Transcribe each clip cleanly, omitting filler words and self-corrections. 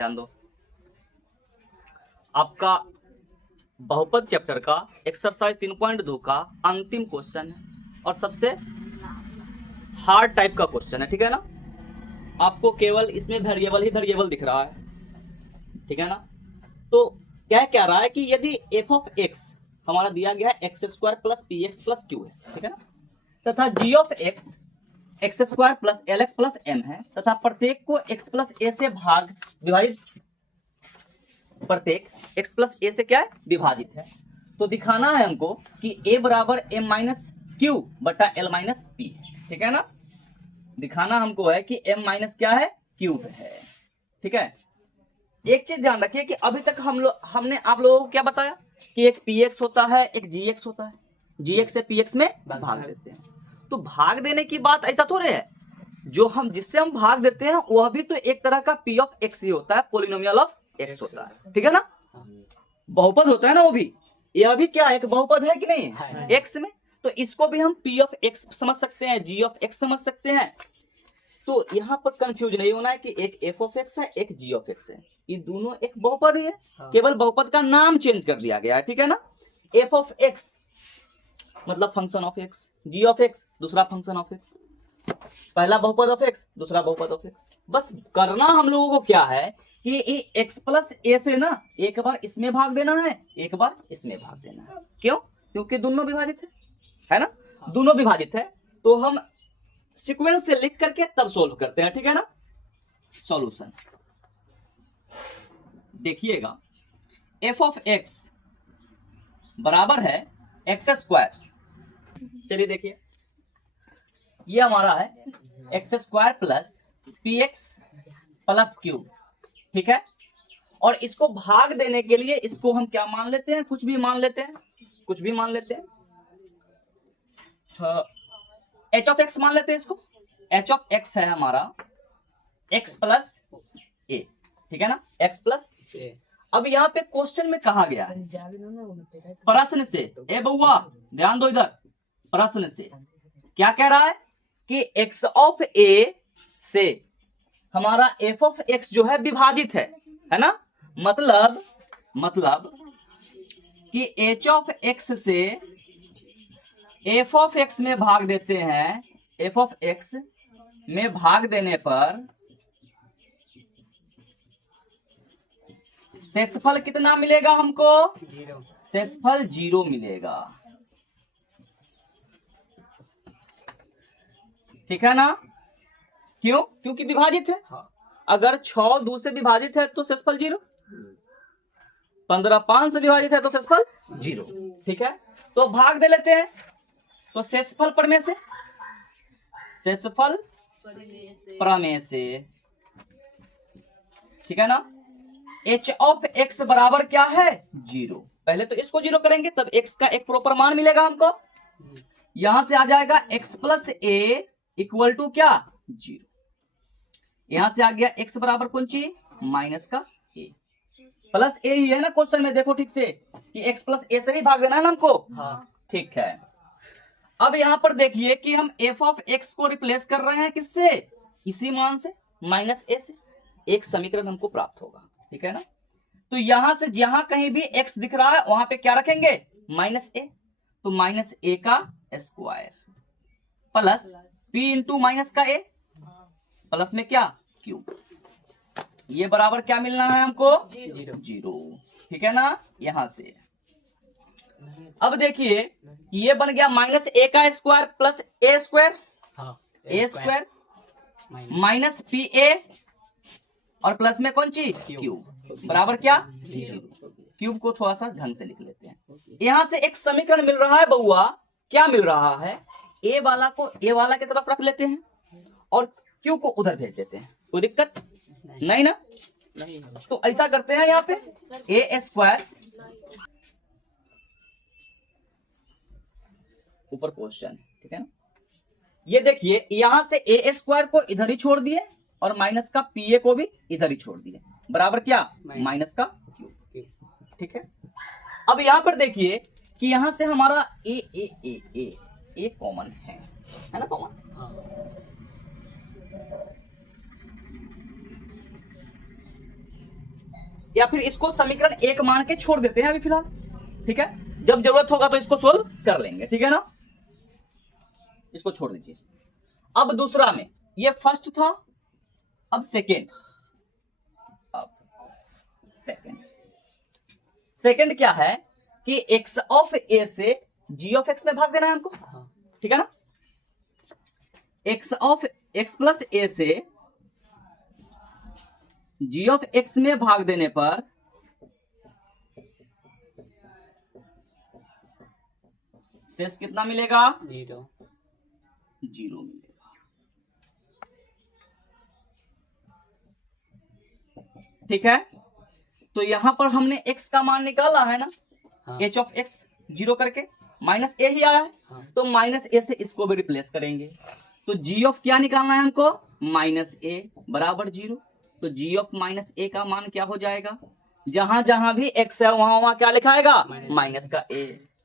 ध्यान दो, आपका बहुपद चैप्टर का एक्सरसाइज 3.2 का अंतिम क्वेश्चन है और सबसे हार्ड टाइप का क्वेश्चन है, ठीक है ना। आपको केवल इसमें वेरिएबल ही वेरिएबल दिख रहा है, ठीक है ना। तो क्या रहा है कि यदि एफ ऑफ एक्स हमारा दिया गया है x square plus p x plus q है, ठीक है ना, तथा g of x x square plus l x plus m है तथा प्रत्येक को एक्स प्लस ए से विभाजित, प्रत्येक x प्लस ए से क्या है विभाजित है। तो दिखाना है हमको कि a बराबर m माइनस क्यू बटा एल माइनस पी है, ठीक है ना। दिखाना हमको है कि m माइनस क्या है क्यूब है, ठीक है। एक चीज ध्यान रखिए कि अभी तक हमने आप लोगों को क्या बताया कि एक px होता है एक gx होता है, gx से px में भाग देते हैं। तो भाग देने की बात ऐसा थोड़े है, जिससे हम भाग देते हैं वह भी तो एक तरह का p ऑफ x ही होता है, पोलिनोमियल ऑफ x होता है, ठीक है ना। बहुपद होता है ना वो भी, यह भी क्या एक बहुपद है कि नहीं है x में। तो इसको भी हम p ऑफ x समझ सकते हैं, g ऑफ x समझ सकते हैं। तो यहां पर कंफ्यूज नहीं होना है कि एक f ऑफ x है एक g ऑफ x है, ये दोनों एक बहुपद ही है, केवल बहुपद का नाम चेंज कर दिया गया है, ठीक है ना। f ऑफ x मतलब function of x, g of x दूसरा फंक्शन ऑफ x, पहला बहुपद ऑफ x दूसरा बहुपद ऑफ x। बस करना हम लोगों को क्या है कि x प्लस ए से ना एक बार इसमें भाग देना है एक बार इसमें भाग देना है। क्यों? क्योंकि दोनों विभाजित है ना, दोनों विभाजित है। तो हम सीक्वेंस से लिख करके तब सोल्व करते हैं, ठीक है ना। सॉल्यूशन देखिएगा, f ऑफ x बराबर है एक्स स्क्वायर, चलिए देखिए ये हमारा है x square plus p x plus Q, ठीक है। और इसको भाग देने के लिए इसको हम क्या मान लेते हैं, कुछ भी मान लेते हैं, कुछ भी मान लेते हैं, एच ऑफ एक्स मान लेते हैं इसको। एच ऑफ एक्स है हमारा एक्स प्लस ए, ठीक है ना, एक्स प्लस ए। अब यहाँ पे क्वेश्चन में कहा गया है प्रश्न से, ए बउआ ध्यान दो इधर, प्रश्न से क्या कह रहा है कि x ऑफ a से हमारा f ऑफ x जो है विभाजित है ना। मतलब कि h ऑफ x से f ऑफ x में भाग देते हैं, f ऑफ x में भाग देने पर शेषफल कितना मिलेगा हमको, शेषफल 0 मिलेगा, ठीक है ना। क्यों? क्योंकि विभाजित है। अगर 6 2 से विभाजित है तो शेषफल 0, 15 5 से विभाजित है तो शेषफल 0, ठीक है। तो भाग दे लेते हैं, तो शेषफल प्रमेय से, शेषफल प्रमेय से, ठीक है ना। h ऑफ x बराबर क्या है 0, पहले तो इसको 0 करेंगे तब x का एक प्रॉपर मान मिलेगा हमको। यहां से आ जाएगा x plus a equal to क्या 0, यहां से आ गया x बराबर कौन चीज माइनस का a, प्लस ए ही है ना क्वेश्चन में, देखो ठीक से कि x प्लस ए से ही भाग देना है ना हमको, ठीक है। अब यहां पर देखिए कि हम f ऑफ x को रिप्लेस कर रहे हैं किससे, इसी मान से माइनस ए से, एक समीकरण हमको प्राप्त होगा, ठीक है ना। तो यहां से जहां कहीं भी x दिख रहा है वहां पे क्या रखेंगे माइनस ए, तो माइनस ए का square plus p into minus का a प्लस में क्या क्यू, ये बराबर क्या मिलना है हमको 0, ठीक है ना। यहां से अब देखिए ये बन गया माइनस ए का स्क्वायर प्लस ए स्क्वायर, ए स्क्वायर माइनस पी ए और प्लस में कौन चीज क्यूब बराबर क्या 0। क्यूब को थोड़ा सा ढंग से लिख लेते हैं। यहां से एक समीकरण मिल रहा है बउआ, क्या मिल रहा है, ए वाला को ए वाला की तरफ रख लेते हैं और क्यू को उधर भेज देते हैं, कोई दिक्कत नहीं ना। तो ऐसा करते हैं, यहाँ पे ए स्क्वायर ऊपर क्वेश्चन, ठीक है ना। ये देखिए यहां से ए स्क्वायर को इधर ही छोड़ दिए और माइनस का पी ए को भी इधर ही छोड़ दिए, बराबर क्या माइनस का क्यू, ठीक है। अब यहां पर देखिए कि यहां से हमारा ए ए ए ए ए कॉमन है ना, कॉमन। या फिर इसको समीकरण 1 मान के छोड़ देते हैं अभी फिलहाल, ठीक है। जब जरूरत होगा तो इसको सोल्व कर लेंगे, ठीक है ना। इसको छोड़ दीजिए। अब दूसरा में, ये फर्स्ट था, अब सेकेंड। सेकेंड क्या है कि x ऑफ ए से g ऑफ x में भाग देना है हमको, ठीक है ना। x ऑफ x प्लस ए से g ऑफ x में भाग देने पर शेष कितना मिलेगा? 0 मिलेगा, ठीक है। तो यहां पर हमने x का मान निकाला है ना, h ऑफ x 0 करके, माइनस ए ही आया है, तो माइनस ए से इसको भी रिप्लेस करेंगे। तो g ऑफ क्या निकालना है हमको? माइनस ए बराबर 0। तो g ऑफ माइनस ए का मान क्या हो जाएगा? जहां जहां भी x है वहां वहां क्या लिखाएगा? माइनस का a,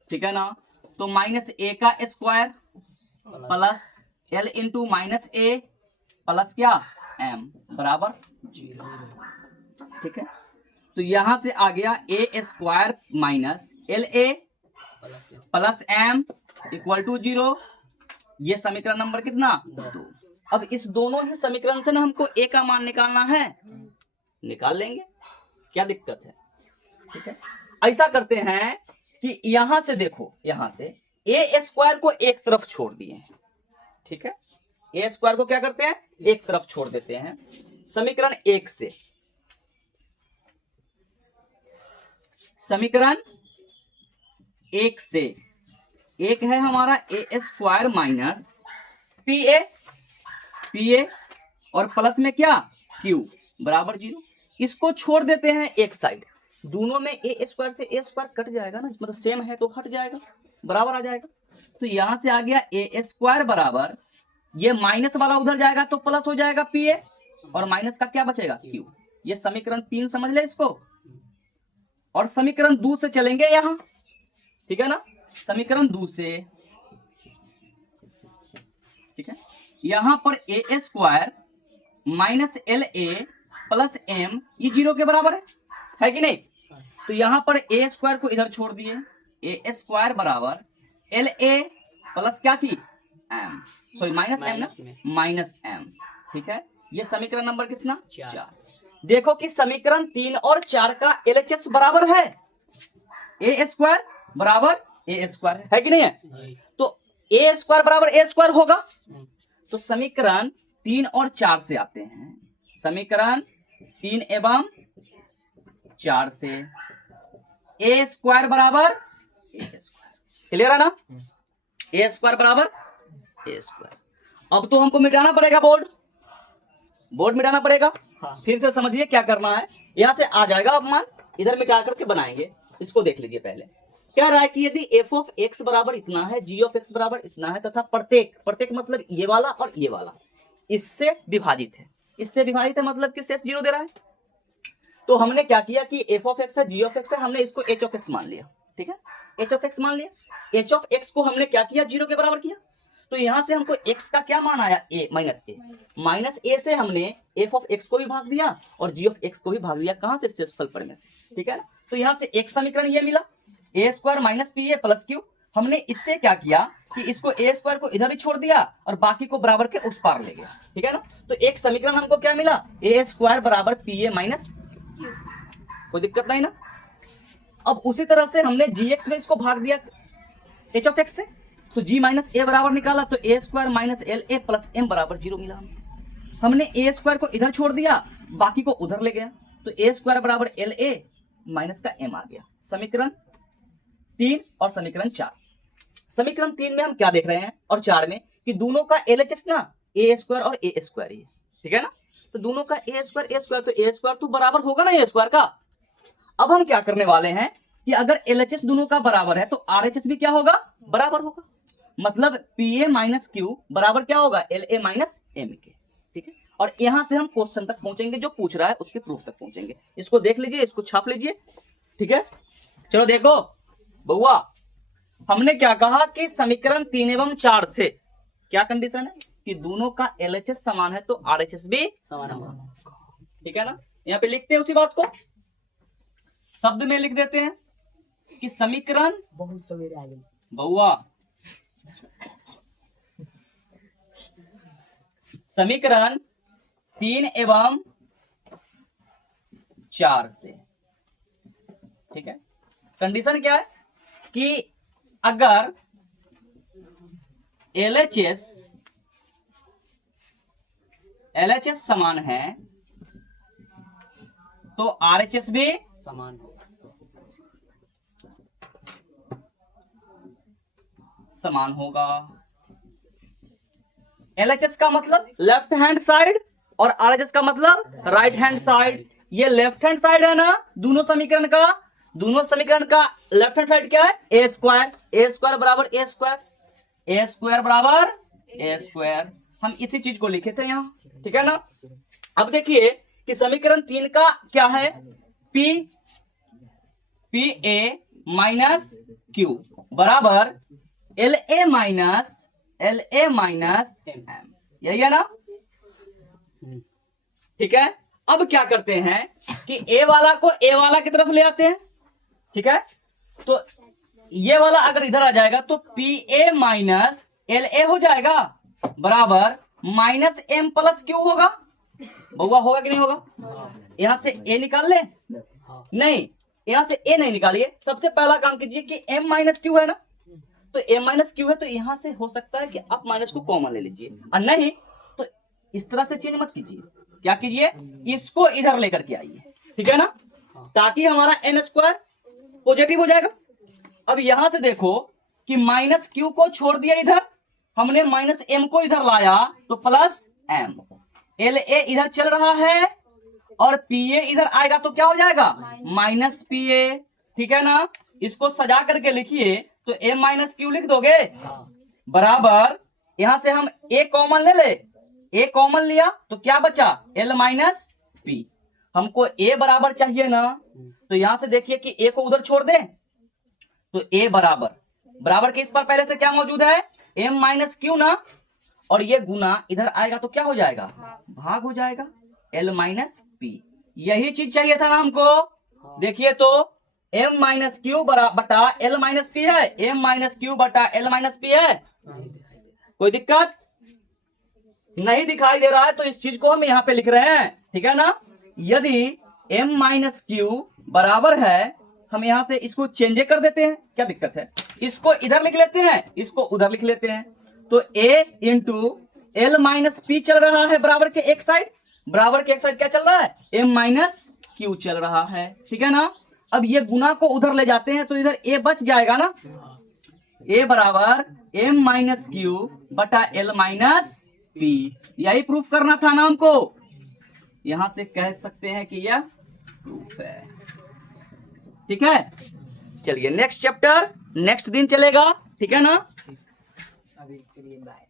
ठीक है ना। तो माइनस ए का square plus l into minus a plus क्या m बराबर 0, ठीक है। तो यहां से आ गया a square minus l a plus m equal to 0। ये समीकरण नंबर कितना? 2। अब इस दोनों ही समीकरण से ना हमको ए का मान निकालना है, निकाल लेंगे, क्या दिक्कत है, ठीक है। ऐसा करते हैं कि यहां से देखो, यहां से ए स्क्वायर को एक तरफ छोड़ दिए हैं, ठीक है। ए स्क्वायर को क्या करते हैं? एक तरफ छोड़ देते हैं। समीकरण 1 से, समीकरण 1 से एक है हमारा ए स्क्वायर माइनस पी ए और प्लस में क्या क्यू बराबर 0। इसको छोड़ देते हैं एक साइड, दोनों में ए स्क्वायर से ए स्क्वायर कट जाएगा ना, मतलब सेम है तो हट जाएगा, बराबर आ जाएगा। तो यहां से आ गया ए स्क्वायर बराबर, ये माइनस वाला उधर जाएगा तो प्लस हो जाएगा पी ए, और माइनस का क्या बचेगा? क्यू। ये समीकरण 3 समझ ले इसको। और समीकरण 2 से चलेंगे यहां, ठीक है ना। समीकरण 2 से, ठीक है, यहां पर a square minus l a plus m, ये 0 के बराबर है कि नहीं। तो यहां पर ए स्क्वायर को इधर छोड़ दिए, ए स्क्वायर बराबर एल ए प्लस क्या चीज? एम, सॉरी माइनस एम ना, माइनस एम, ठीक है। ये समीकरण नंबर कितना? 4। देखो कि समीकरण 3 और 4 का एलएचएस बराबर है, ए स्क्वायर बराबर ए स्क्वायर है कि नहीं है। तो ए स्क्वायर बराबर ए स्क्वायर होगा। तो समीकरण 3 और 4 से आते हैं, समीकरण 3 एवं 4 से ए स्क्वायर बराबर ए स्क्वायर, क्लियर है ना। ए स्क्वायर बराबर ए स्क्वायर। अब तो हमको मिटाना पड़ेगा बोर्ड मिटाना पड़ेगा। फिर से समझिए क्या करना है, यहां से आ जाएगा अब मान, इधर मिटा करके बनाएंगे। इसको देख लीजिए पहले, क्या रहा है कि यदि एफ ऑफ एक्स बराबर इतना है, जी ऑफ एक्स बराबर इतना है, तथा प्रत्येक मतलब ये वाला और ये वाला इससे विभाजित है, इससे विभाजित है मतलब कि शेष 0 दे रहा है। तो हमने क्या किया कि एफ ऑफ एक्स है, जी ऑफ एक्स है, हमने इसको एच ऑफ एक्स मान लिया, ठीक है, एच ऑफ एक्स मान लिया। एच ऑफ एक्स को हमने क्या किया? 0 के बराबर किया। तो यहां से हमको x का क्या मान आया? a माइनस ए से हमने f ऑफ x को भी भाग दिया और g ऑफ x को भी भाग दिया। कहां से? शेषफल पर में से, ठीक है ना। तो यहां से एक समीकरण ये मिला, a square minus p a plus q. हमने इससे क्या किया कि इसको ए स्क्वायर को इधर ही छोड़ दिया और बाकी को बराबर के उस पार ले गया, ठीक है ना। तो एक समीकरण हमको क्या मिला? ए स्क्वायर बराबर पी ए माइनस क्यू, कोई दिक्कत नहीं ना। अब उसी तरह से हमने जी एक्स में इसको भाग दिया एच ऑफ एक्स से, तो g माइनस ए बराबर निकाला, तो a square minus l a plus m बराबर 0 मिला। हमने ए स्क्वायर को इधर छोड़ दिया, बाकी को उधर ले गया, तो ए स्क्वायर बराबर एल ए माइनस का एम आ गया। समीकरण 3 और समीकरण 4। समीकरण 3 में हम क्या देख रहे हैं और 4 में कि दोनों का एलएचएस ना ए स्क्वायर और ए स्क्वायर ही है, ठीक है ना। तो दोनों का ए स्क्वायर, तो ए स्क्वायर तो बराबर होगा ना ए स्क्वायर का। अब हम क्या करने वाले हैं कि अगर एलएचएस दोनों का बराबर है तो आरएचएस भी क्या होगा? बराबर होगा। मतलब पी ए माइनस क्यू बराबर क्या होगा? एल ए माइनस एम के, ठीक है। और यहां से हम क्वेश्चन तक पहुंचेंगे, जो पूछ रहा है उसके प्रूफ तक पहुंचेंगे। इसको देख लीजिए, इसको छाप लीजिए, ठीक है। चलो देखो बउआ, हमने क्या कहा कि समीकरण 3 एवं 4 से क्या कंडीशन है कि दोनों का एलएचएस समान है तो आरएचएस भी समान है, ठीक है ना। यहाँ पे लिखते हैं उसी बात को, शब्द में लिख देते हैं कि समीकरण बहुत सवेरे आ गई बउआ समीकरण 3 एवं 4 से, ठीक है। कंडीशन क्या है कि अगर LHS समान है तो RHS भी समान हो समान होगा। LHS का मतलब लेफ्ट हैंड साइड और RHS का मतलब राइट हैंड साइड। ये लेफ्ट हैंड साइड है ना दोनों समीकरण का लेफ्ट हैंड साइड क्या है ए स्क्वायर बराबर ए स्क्वायर बराबर ए स्क्वायर। हम इसी चीज को लिखे थे यहाँ, ठीक है ना। अब देखिए कि समीकरण 3 का क्या है P ए माइनस क्यू बराबर LA माइनस एम, यही है ना, ठीक है। अब क्या करते हैं कि ए वाला को ए वाला की तरफ ले आते हैं, ठीक है। तो ये वाला अगर इधर आ जाएगा तो PA माइनस LA हो जाएगा बराबर माइनस M प्लस क्यू होगा। बउआ होगा कि नहीं होगा? यहां से A निकाल ले, नहीं यहां से A नहीं निकालिए। सबसे पहला काम कीजिए कि M माइनस क्यू है ना, तो M माइनस क्यू है तो यहां से हो सकता है कि आप माइनस को कॉमन ले लीजिए, और नहीं तो इस तरह से चेंज मत कीजिए। क्या कीजिए, इसको इधर लेकर के आइए, ठीक है ना, ताकि हमारा M स्क्वायर पॉजिटिव हो जाएगा। अब यहां से देखो कि माइनस क्यू को छोड़ दिया इधर, हमने माइनस M को इधर लाया तो प्लस M, LA इधर चल रहा है और PA इधर आएगा तो क्या हो जाएगा माइनस PA, ठीक है ना। इसको सजा करके लिखिए तो M माइनस क्यू लिख दोगे बराबर, यहां से हम A कॉमन ले ले, A कॉमन लिया तो क्या बचा L माइनस P। हमको A बराबर चाहिए ना, तो यहां से देखिए कि A को उधर छोड़ दे तो A बराबर के इस पर पहले से क्या मौजूद है M माइनस क्यू ना, और ये गुना इधर आएगा तो क्या हो जाएगा भाग हो जाएगा L माइनस P। यही चीज चाहिए था ना हमको। देखिए तो M माइनस क्यू बटा L माइनस P है, M माइनस क्यू बटा L माइनस P है। कोई दिक्कत नहीं दिखाई दे रहा है तो इस चीज को हम यहां पे लिख रहे हैं, ठीक है ना। यदि M माइनस क्यू बराबर है, हम यहां से इसको चेंज कर देते हैं, क्या दिक्कत है, इसको इधर लिख लेते हैं, इसको उधर लिख लेते हैं। तो A into L minus P चल रहा है बराबर के एक साइड, क्या चल रहा है M माइनस क्यू चल रहा है, ठीक है ना। अब ये गुना को उधर ले जाते हैं तो इधर A बच जाएगा ना, A बराबर M माइनस क्यू बटा L माइनस P। यही प्रूफ करना था ना हमको, यहां से कह सकते हैं कि यह प्रूफ है, ठीक है। चलिए नेक्स्ट चैप्टर नेक्स्ट दिन चलेगा, ठीक है ना। अभी के लिए बाय।